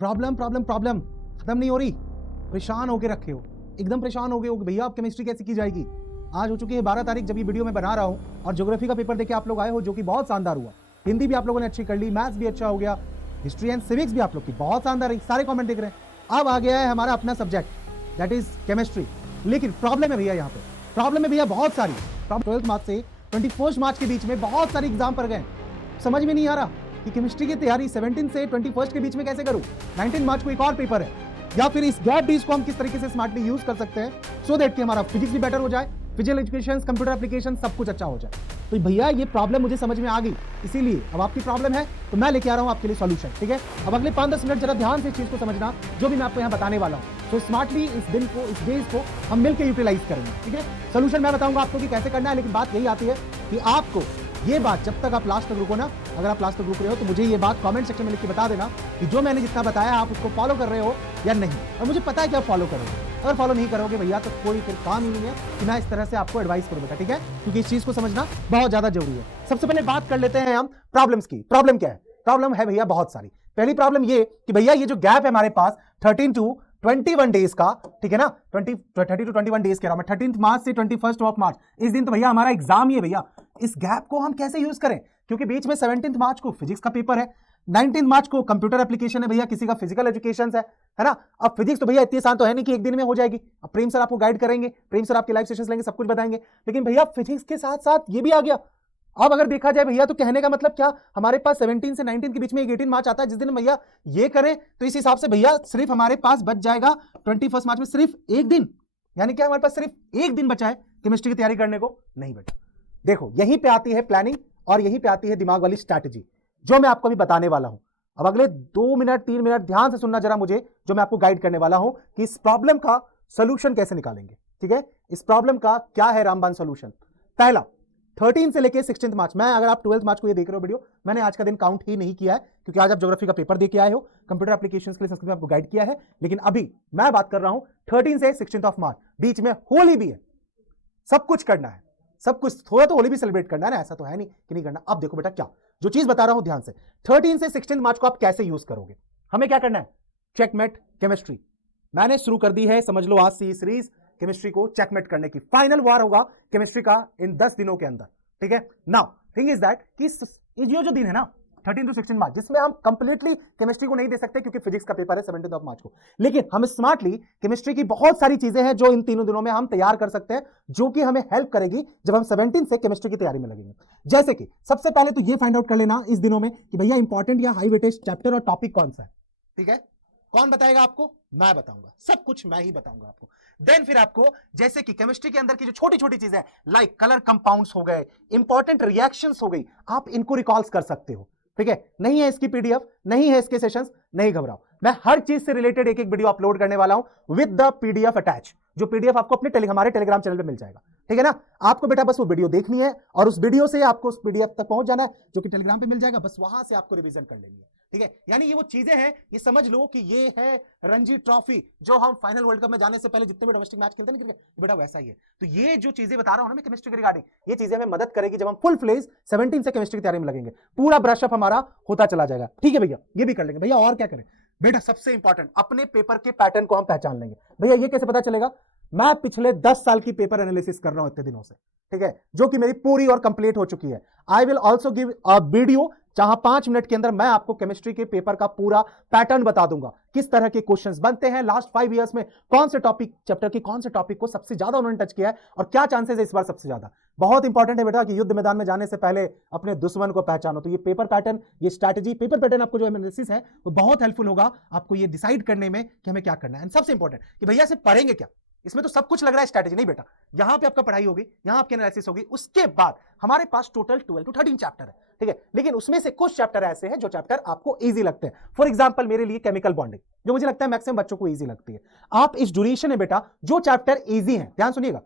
Problem problem problem खत्म नहीं हो रही, परेशान होके रखे हो, एकदम परेशान हो गए हो कि भैया अब केमिस्ट्री कैसे की जाएगी। आज हो चुकी है 12 तारीख जब ये वीडियो मैं बना रहा हूँ, और ज्योग्राफी का पेपर देके आप लोग आए हो जो कि बहुत शानदार हुआ। हिंदी भी आप लोगों ने अच्छी कर ली, मैथ्स भी अच्छा हो गया, हिस्ट्री एंड सिविक्स भी आप लोग की बहुत शानदार रही, सारे कॉमेंट देख रहे हैं। अब आ गया है हमारा अपना सब्जेक्ट दैट इज केमिस्ट्री। लेकिन प्रॉब्लम है भैया, यहाँ पे प्रॉब्लम है भैया बहुत सारी। 12th मार्च से 21 मार्च के बीच में बहुत सारे एग्जाम पर गए, समझ में नहीं आ रहा कि केमिस्ट्री की तैयारी 17 से 21 के बीच में कैसे करूं। 19 मार्च को एक और पेपर है, या फिर इस गैप बीच को हम किस तरीके से स्मार्टली यूज कर सकते हैं सो दैट कि हमारा फिजिक्स भी बेटर हो जाए, फिजिकल एजुकेशन, कंप्यूटर एप्लीकेशन सब कुछ अच्छा हो जाए। तो भैया ये प्रॉब्लम मुझे समझ में आ गई, इसीलिए अब आपकी प्रॉब्लम है तो मैं लेके आ रहा हूं आपके लिए सॉल्यूशन। ठीक है, अब अगले 5-10 मिनट जरा ध्यान से इस चीज को समझना जो भी मैं आपको यहाँ बताने वाला हूँ। तो स्मार्टली इस दिन को, इस डेज को हम मिलकर यूटिलाइज करेंगे। ठीक है, सोल्यूशन मैं बताऊंगा आपको कि कैसे करना है, लेकिन बात यही आती है कि आपको ये बात जब तक आप लास्ट तक रुको ना, अगर आप लास्ट तक रुक रहे हो तो मुझे ये बात कमेंट सेक्शन में लिख के बता देना कि जो मैंने जितना बताया आप उसको फॉलो कर रहे हो या नहीं। और मुझे पता है कि आप फॉलो करोगे, अगर फॉलो नहीं करोगे भैया तो कोई फिर काम ही नहीं है कि मैं इस तरह से आपको एडवाइस करूँ बेटा। ठीक है, क्योंकि इस चीज को समझना बहुत ज्यादा जरूरी है। सबसे पहले बात कर लेते हैं हम प्रॉब्लम्स की। प्रॉब्लम क्या है? प्रॉब्लम है भैया बहुत सारी। पहली प्रॉब्लम ये कि भैया ये जो गैप है हमारे पास 13 to 21 डेज का, ठीक है ना, 30 to 21 डेज कह रहा हूं मैं, 13 मार्च से 21 ऑफ मार्च, इस दिन तो भैया हमारा एग्जाम ही है भैया। इस गैप को हम कैसे यूज करें, क्योंकि बीच में 17 मार्च को फिजिक्स का पेपर है, 19 मार्च को कंप्यूटर एप्लीकेशन है भैया, किसी का फिजिकल एजुकेशन है ना। अब फिजिक्स तो भैया इतनी आसान तो है नहीं कि एक दिन में हो जाएगी। अब प्रेम सर आपको गाइड करेंगे, प्रेम सर आपके लाइव सेशंस लेंगे, सब कुछ बताएंगे, लेकिन भैया फिजिक्स के साथ साथ ये भी आ गया। अब अगर देखा जाए भैया तो कहने का मतलब क्या, हमारे पास 17 से 19 के बीच में 18 मार्च आता है, जिस दिन भैया ये करें तो इस हिसाब से भैया सिर्फ हमारे पास बच जाएगा 21 मार्च में सिर्फ एक दिन। यानी क्या हमारे पास सिर्फ एक दिन बचा है केमिस्ट्री की तैयारी करने को? नहीं बेटा, देखो यहीं पे आती है प्लानिंग और यहीं पे आती है दिमाग वाली स्ट्रैटेजी जो मैं आपको अभी बताने वाला हूं। अब अगले 2 मिनट 3 मिनट ध्यान से सुनना जरा मुझे, जो मैं आपको गाइड करने वाला हूं कि इस प्रॉब्लम का सोल्यूशन कैसे निकालेंगे। ठीक है, इस प्रॉब्लम का क्या है रामबान सोल्यूशन। पहला, 13 से लेके 16 मार्च, मैं अगर आप 12th मार्च को ये देख रहे हो वीडियो, मैंने आज का दिन काउंट ही नहीं किया है क्योंकि आज आप ज्योग्राफी का पेपर देके आए हो, कंप्यूटर एप्लीकेशंस के लिए संस्कृत में आपको गाइड किया है, लेकिन अभी मैं बात कर रहा हूं 13 से 16 ऑफ मार्च, बीच में होली भी है, सब कुछ करना है, सब कुछ, थोड़ा तो होली भी सेलिब्रेट करना है ना, ऐसा तो है नहीं कि नहीं करना। अब देखो बेटा, क्या जो चीज बता रहा हूं ध्यान से, 13 से 16 मार्च को आप कैसे यूज करोगे, हमें क्या करना है, चेकमेट केमिस्ट्री मैंने शुरू कर दी है, समझ लो आज से सीरीज केमिस्ट्री को चेकमेट करने की, फाइनल वार होगा केमिस्ट्री का इन 10 दिनों के अंदर। ठीक है, नाउ थिंग इज दैट कि ये जो दिन है ना 13 to 16 मार्च, जिसमें हम कंप्लीटली केमिस्ट्री को नहीं दे सकते क्योंकि फिजिक्स का पेपर है 17 ऑफ मार्च को, लेकिन हम स्मार्टली केमिस्ट्री की बहुत सारी चीजें हैं जो इन तीनों दिनों में हम तैयार कर सकते हैं, जो कि हमें हेल्प करेगी जब हम 17 से केमिस्ट्री की तैयारी में लगेंगे। जैसे कि सबसे पहले तो ये फाइंड आउट कर लेना इस दिनों में कि भैया इंपॉर्टेंट या हाई वेटेज चैप्टर और टॉपिक कौन सा है। ठीक है, कौन बताएगा आपको? मैं बताऊंगा, सब कुछ मैं ही बताऊंगा आपको। देन फिर आपको जैसे कि केमिस्ट्री के अंदर की जो छोटी छोटी चीजें लाइक कलर कंपाउंड्स हो गए, इंपॉर्टेंट रिएक्शंस हो गई, आप इनको रिकॉल्स कर सकते हो। ठीक है, नहीं है इसकी पीडीएफ, नहीं है इसके सेशंस, नहीं घबराओ, मैं हर चीज से रिलेटेड एक एक वीडियो अपलोड करने वाला हूं विद द पीडीएफ अटैच, जो पीडीएफ आपको अपने हमारे टेलीग्राम चैनल पे मिल जाएगा। ठीक है ना, आपको बेटा बस वो वीडियो देखनी है और उस वीडियो से आपको उस पीडीएफ तक पहुंच जाना है जो कि टेलीग्राम पे मिल जाएगा, बस वहां से आपको रिवीजन कर लेनी है। ठीक है, यानी ये वो चीजें हैं, ये समझ लो कि ये है रणजी ट्रॉफी, जो हम फाइनल वर्ल्ड कप में जाने से पहले जितने भी डोमेस्टिक मैच खेलते हैं क्रिकेट, बेटा वैसा ही है। तो ये जो चीजें बता रहा हूं ना मैं केमिस्ट्री के रिगार्डिंग, ये चीजें हमें मदद करेगी जब हम फुल फ्लेज 17 से केमिस्ट्री की तैयारी में लगेंगे, पूरा ब्रशअप हमारा होता चला जाएगा। ठीक है भैया, ये भी कर लेंगे भैया। और क्या करें बेटा, सबसे इंपॉर्टेंट अपने पेपर के पैटर्न को हम पहचान लेंगे। भैया ये कैसे पता चलेगा? मैं पिछले 10 साल की पेपर एनालिसिस कर रहा हूं इतने दिनों से, ठीक है, जो कि मेरी पूरी और कंप्लीट हो चुकी है। I will also give a video जहां 5 मिनट के अंदर मैं आपको केमिस्ट्री के पेपर का पूरा पैटर्न बता दूंगा, किस तरह के क्वेश्चंस बनते हैं, लास्ट 5 इयर्स में कौन से टॉपिक, चैप्टर की कौन से टॉपिक को सबसे ज्यादा उन्होंने टच किया है और क्या चांसेस है इस बार सबसे ज्यादा। बहुत इंपॉर्टेंट है बेटा कि युद्ध मैदान में जाने से पहले अपने दुश्मन को पहचानो। तो ये पेपर पैटर्न, ये स्ट्रैटेजी, पेपर पैटर्न आपको जो एनालिसिस है वो बहुत हेल्पफुल होगा आपको ये डिसाइड करने में कि हमें क्या करना है। एंड सबसे इंपॉर्टेंट कि भैया सिर्फ पढ़ेंगे क्या, इसमें तो सब कुछ लग रहा है स्ट्रैटेजी, नहीं बेटा, यहां पे आपका पढ़ाई होगी, यहां आपकी एनालिसिस होगी, उसके बाद हमारे पास टोटल 12 to 13 चैप्टर है। ठीक है, लेकिन उसमें से कुछ चैप्टर ऐसे हैं जो चैप्टर आपको इजी लगते हैं। फॉर एग्जांपल मेरे लिए केमिकल बॉन्डिंग, जो मुझे लगता है मैक्सिमम बच्चों को इजी लगती है। आप इस ड्यूरेशन में बेटा जो चैप्टर इजी हैं, ध्यान सुनिएगा,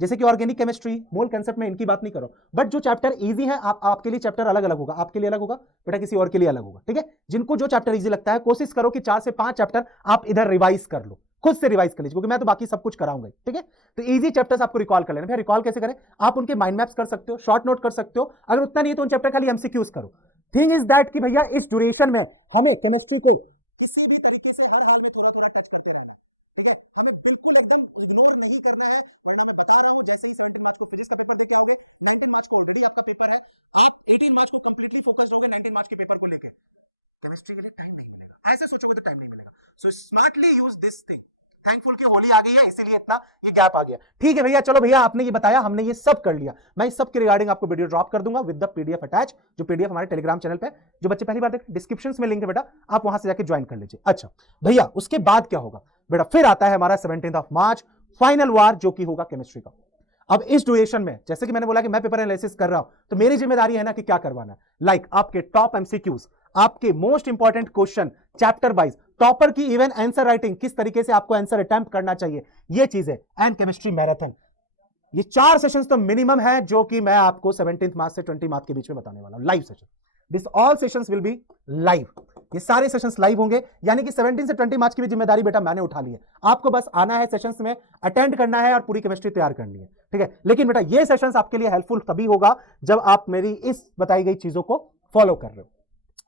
जैसे कि ऑर्गेनिक केमिस्ट्री, मोल कंसेप्ट में इनकी बात नहीं करो, बट जो चैप्टर इजी है आपके लिए चैप्टर अलग अलग होगा, आपके लिए अलग होगा बेटा, किसी और के लिए अलग होगा। ठीक है, जिनको जो चैप्टर इजी लगता है कोशिश करो कि 4 से 5 चैप्टर आप इधर रिवाइज कर लो, खुद से रिवाइज कर लीजिए, क्योंकि मैं तो बाकी सब कुछ कराऊंगा। ठीक है, तो इजी चैप्टर्स आपको रिकॉल कर लेना। फिर रिकॉल कैसे करें? आप उनके माइंड मैप्स कर सकते हो, शॉर्ट नोट कर सकते हो, अगर उतना नहीं तो उन चैप्टर खाली एमसीक्यूज करो। थिंग इज दैट कि भैया इस ड्यूरेशन में हमें केमिस्ट्री को किसी भी तरीके से हर हाल में थोड़ा थोड़ा टच करते रहना, ठीक है। हमें बिल्कुल एकदम इग्नोर नहीं करना है, वरना मैं बता रहा हूँ जैसे ही 17 मार्च को फिजिक्स का पेपर देके आओगे, 19 मार्च को ऑलरेडी आपका पेपर है, आप 18 मार्च को कंप्लीटली फोकस्ड होगे 19 मार्च के पेपर को लेकर, केमिस्ट्री के लिए टाइम नहीं मिलेगा, ऐसे सोचोगे तो टाइम नहीं मिलेगा। So smartly use this thing. Thankful की होली आ गई है इसीलिए इतना ये गैप आ गया। ठीक है भैया, चलो भैया आपने ये बताया, हमने ये सब कर लिया। मैं इस सब के रिगार्डिंग आपको वीडियो ड्रॉप कर दूंगा विद द पीडीएफ अटैच, जो पीडीएफ हमारे टेलीग्राम चैनल पे, जो बच्चे पहली बार देख, डिस्क्रिप्शन में लिंक है बेटा, आप वहां से जाके ज्वाइन कर लीजिए। अच्छा भैया, उसके बाद क्या होगा बेटा, फिर आता है हमारा 17 मार्च फाइनल वार, जो कि होगा केमिस्ट्री का। अब इस ड्यूरेशन में, जैसे कि मैंने बोला कि मैं पेपर एनालिसिस कर रहा हूं, तो मेरी जिम्मेदारी है ना कि क्या करवाना है, लाइक आपके टॉप एमसीक्यूज, आपके most important question chapter wise, topper की इवन आंसर राइटिंग, किस तरीके से आपको आंसर अटेम्प्ट करना चाहिए, ये चीजें, एंड केमिस्ट्री मैराथन। ये 4 सेशंस तो मिनिमम है, जो कि मैं आपको 17 मार्च से 20 मार्च के बीच में बताने वाला हूं, live session. This all sessions will be live, ये सारे सेशंस लाइव होंगे, यानी कि 17 से 20 मार्च की भी जिम्मेदारी बेटा मैंने उठा ली है। आपको बस आना है, सेशंस में अटेंड करना है और पूरी केमिस्ट्री तैयार करनी है, ठीक है। लेकिन बेटा ये सेशंस आपके लिए हेल्पफुल तभी होगा जब आप मेरी इस बताई गई चीजों को फॉलो कर रहे हो।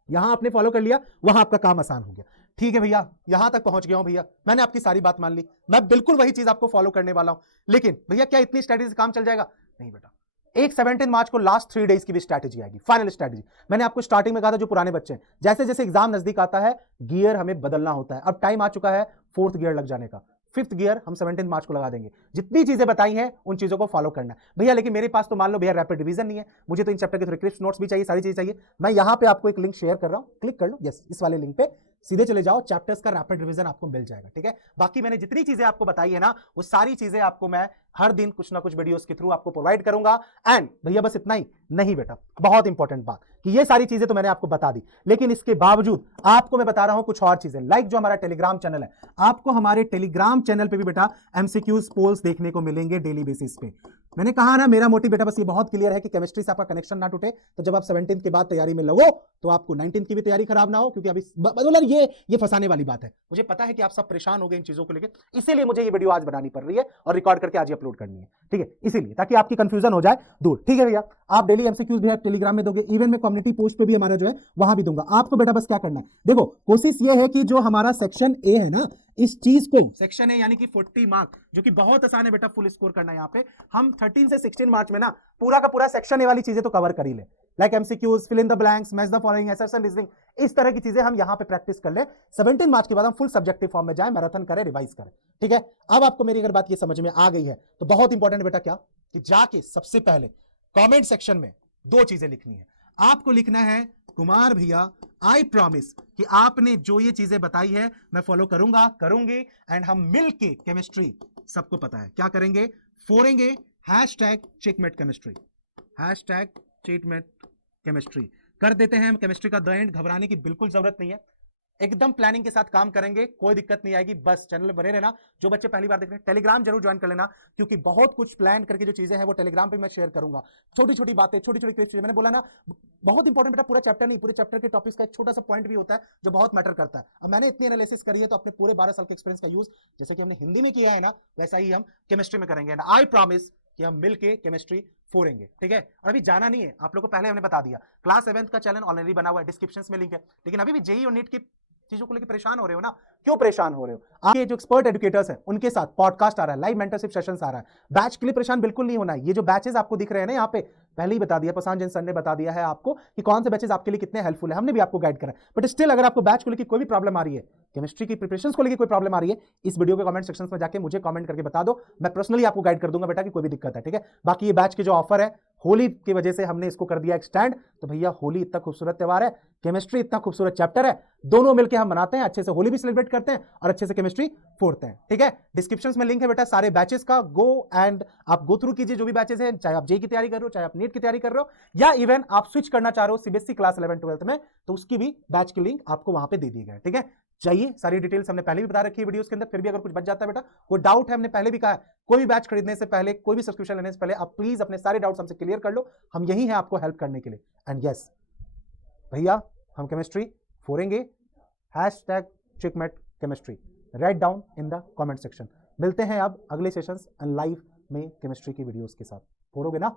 यहां आपने फॉलो कर लिया, वहां आपका काम आसान हो गया। ठीक है भैया, यहां तक पहुंच गया हूं भैया, मैंने आपकी सारी बात मान ली, मैं बिल्कुल वही चीज आपको फॉलो करने वाला हूं। लेकिन भैया क्या इतनी स्ट्रेटेजी से काम चल जाएगा? नहीं बेटा, एक 17 मार्च को लास्ट 3 डेज की भी स्ट्रैटेजी आएगी, फाइनल स्ट्रैटेजी। मैंने आपको स्टार्टिंग में कहा था, जो पुराने बच्चे हैं, जैसे जैसे एग्जाम नजदीक आता है, गियर हमें बदलना होता है। अब टाइम आ चुका है 4th गियर लग जाने का, 5th गियर हम 17 मार्च को लगा देंगे। जितनी चीजें बताई हैं उन चीजों को फॉलो करना है भैया। लेकिन मेरे पास तो मान लो भैया रैपिड रिवीजन नहीं है, मुझे तो इन चैप्टर के थोड़े क्लिप्स नोट्स भी चाहिए, सारी चीजें चाहिए। मैं यहां पे आपको एक लिंक शेयर कर रहा हूं, क्लिक कर लो, यस, इस वाले लिंक पे सीधे चले जाओ, चैप्टर्स का रैपिड रिवीजन आपको मिल जाएगा, ठीक है। बाकी मैंने जितनी चीजें आपको बताई है ना, वो सारी चीजें आपको मैं हर दिन कुछ ना कुछ वीडियोस के थ्रू आपको प्रोवाइड करूंगा। एंड भैया बस इतना ही नहीं बेटा, बहुत इंपॉर्टेंट बात कि ये सारी चीजें तो मैंने आपको बता दी, लेकिन इसके बावजूद आपको मैं बता रहा हूं कुछ और चीजें, लाइक जो हमारा टेलीग्राम चैनल है, आपको हमारे टेलीग्राम चैनल पे भी बेटा एमसीक्यूज पोल्स देखने को मिलेंगे डेली बेसिस पे। मैंने कहा ना, मेरा मोटिव बेटा बस ये बहुत क्लियर है कि केमिस्ट्री से आपका कनेक्शन ना टूटे, तो जब आप 17 के बाद तैयारी में लगो तो आपको 19 की भी तैयारी खराब ना हो, क्योंकि अभी मतलब ये फंसाने वाली बात है। मुझे पता है कि आप सब परेशान हो गए इन चीजों को लेकर, इसीलिए मुझे ये वीडियो आज बनानी पड़ रही है और रिकॉर्ड करके आज अपलोड करनी है, ठीक है, इसीलिए, ताकि आपकी कंफ्यूजन हो जाए दूर। ठीक है भैया, आप डेली एमसीक्यूज भी टेलीग्राम में दोगे, इवन मैं कम्युनिटी पोस्ट पे भी हमारा जो है वहां भी दूंगा। आपको बेटा बस क्या करना है, देखो कोशिश ये है कि जो हमारा सेक्शन ए है ना, इस चीज को, सेक्शन ए यानी कि 40 मार्क, जो कि बहुत आसान है बेटा फुल स्कोर करना है। यहाँ पे हम 13 से 16 मार्च में ना पूरा का पूरा सेक्शन ए वाली चीजें तो कवर कर ही ले, like MCQs, fill in the blanks, match the following, assertion, reasoning, इस तरह की चीजें हम यहाँ पे प्रैक्टिस कर ले। 17 मार्च के बाद हम फुल सब्जेक्टिव फॉर्म में जाए, मैराथन करें, रिवाइज करें, ठीक है। अब आपको मेरी अगर बात ये समझ में आ गई है तो बहुत इंपॉर्टेंट बेटा क्या, कि जाके सबसे पहले कमेंट सेक्शन में 2 चीजें लिखनी है। आपको लिखना है, कुमार भैया आई प्रॉमिस कि आपने जो ये चीजें बताई है मैं फॉलो करूंगा, करूंगी, एंड हम मिलके केमिस्ट्री, सबको पता है क्या करेंगे, फोड़ेंगे, #चेकमेट केमिस्ट्री, #चेकमेट केमिस्ट्री कर देते हैं हम केमिस्ट्री का द एंड। घबराने की बिल्कुल जरूरत नहीं है, एकदम प्लानिंग के साथ काम करेंगे, कोई दिक्कत नहीं आएगी। बस चैनल बने रहना, जो बच्चे पहली बार देख रहे हैं टेलीग्राम जरूर ज्वाइन कर लेना, क्योंकि बहुत कुछ प्लान करके जो चीजें हैं वो टेलीग्राम पे मैं शेयर करूंगा। छोटी छोटी बातें, छोटी छोटी क्लिप्स, मैंने बोला ना बहुत इंपॉर्टेंट बेटा, पूरा चैप्टर नहीं, पूरे चैप्टर के टॉपिक्स का एक छोटा सा पॉइंट भी होता है जो बहुत मैटर करता है। अब मैंने इतनी एनालिसिस करी है तो अपने पूरे 12 साल के एक्सपीरियंस का यूज जैसे कि हमने हिंदी में किया है ना, वैसा ही हम केमिस्ट्री में करेंगे। एंड आई प्रॉमिस कि हम मिलके केमिस्ट्री फोड़ेंगे, ठीक है। और अभी जाना नहीं है, आप लोगों को पहले हमने बता दिया, क्लास 7th का चैनल ऑलरेडी बना हुआ है, डिस्क्रिप्शन में लिंक है। लेकिन अभी भी जेईई और नीट की चीजों को लेकर परेशान हो रहे हो ना, क्यों परेशान हो रहे हो? आपके जो एक्सपर्ट एजुकेटर्स हैं उनके साथ पॉडकास्ट आ रहा है, लाइव मेंटरशिप सेशंस आ रहा है। बैच के लिए परेशान बिल्कुल नहीं होना है। ये जो बैचेस आपको दिख रहे हैं ना यहाँ पे, पहले ही बता दिया, प्रशांत जैन सर ने बता दिया है आपको कि कौन से बैचेस आपके लिए कितने हेल्पफुल है, हमने भी आपको गाइड करा है। बट स्टिल अगर आपको बैच को लेकर कोई भी प्रॉब्लम आ रही है, केमिस्ट्री की प्रिपरेशन को लेकर कोई प्रॉब्लम आ रही है, इस वीडियो के कमेंट सेक्शन में जाके मुझे कमेंट करके बता दो, मैं पर्सनली आपको गाइड कर दूंगा बेटा कि कोई भी दिक्कत है, ठीक है। बाकी ये बैच के जो ऑफर है, होली की वजह से हमने इसको कर दिया एक्सटेंड, तो भैया होली इतना खूबसूरत त्योहार है, केमिस्ट्री इतना खूबसूरत चैप्टर है, दोनों मिलकर हम मनाते हैं, अच्छे से होली भी सेलिब्रेट करते हैं और अच्छे से केमिस्ट्री फोड़ते हैं, ठीक है। डिस्क्रिप्शन में लिंक है बेटा सारे बैचेस का, गो एंड आप गो थ्रू कीजिए जो भी बैचेस हैं, चाहे आप जेईई की तैयारी कर रहे हो, चाहे आप नीट की तैयारी कर रहे हो, या इवन आप स्विच करना चाह रहे हो सीबीएसई क्लास 11-12 में, तो उसकी भी बैच की लिंक आपको वहां पे दे दी गई है, ठीक है। चाहिए सारी डिटेल्स हमने पहले भी बता रखी है वीडियोस के अंदर, फिर भी अगर कुछ बच जाता है बेटा, कोई डाउट है, हमने पहले भी कहा है, कोई भी बैच खरीदने से पहले, कोई भी सब्सक्रिप्शन लेने से पहले आप प्लीज अपने सारे डाउट्स हमसे क्लियर कर लो, हम यही हैं आपको हेल्प करने के लिए। एंड यस भैया, हम केमिस्ट्री फोड़ेंगे, #checkmate chemistry, right down in the comment section. मिलते हैं अब अगले सेशंस एंड लाइव में केमिस्ट्री की वीडियोस के साथ, फोड़ोगे ना?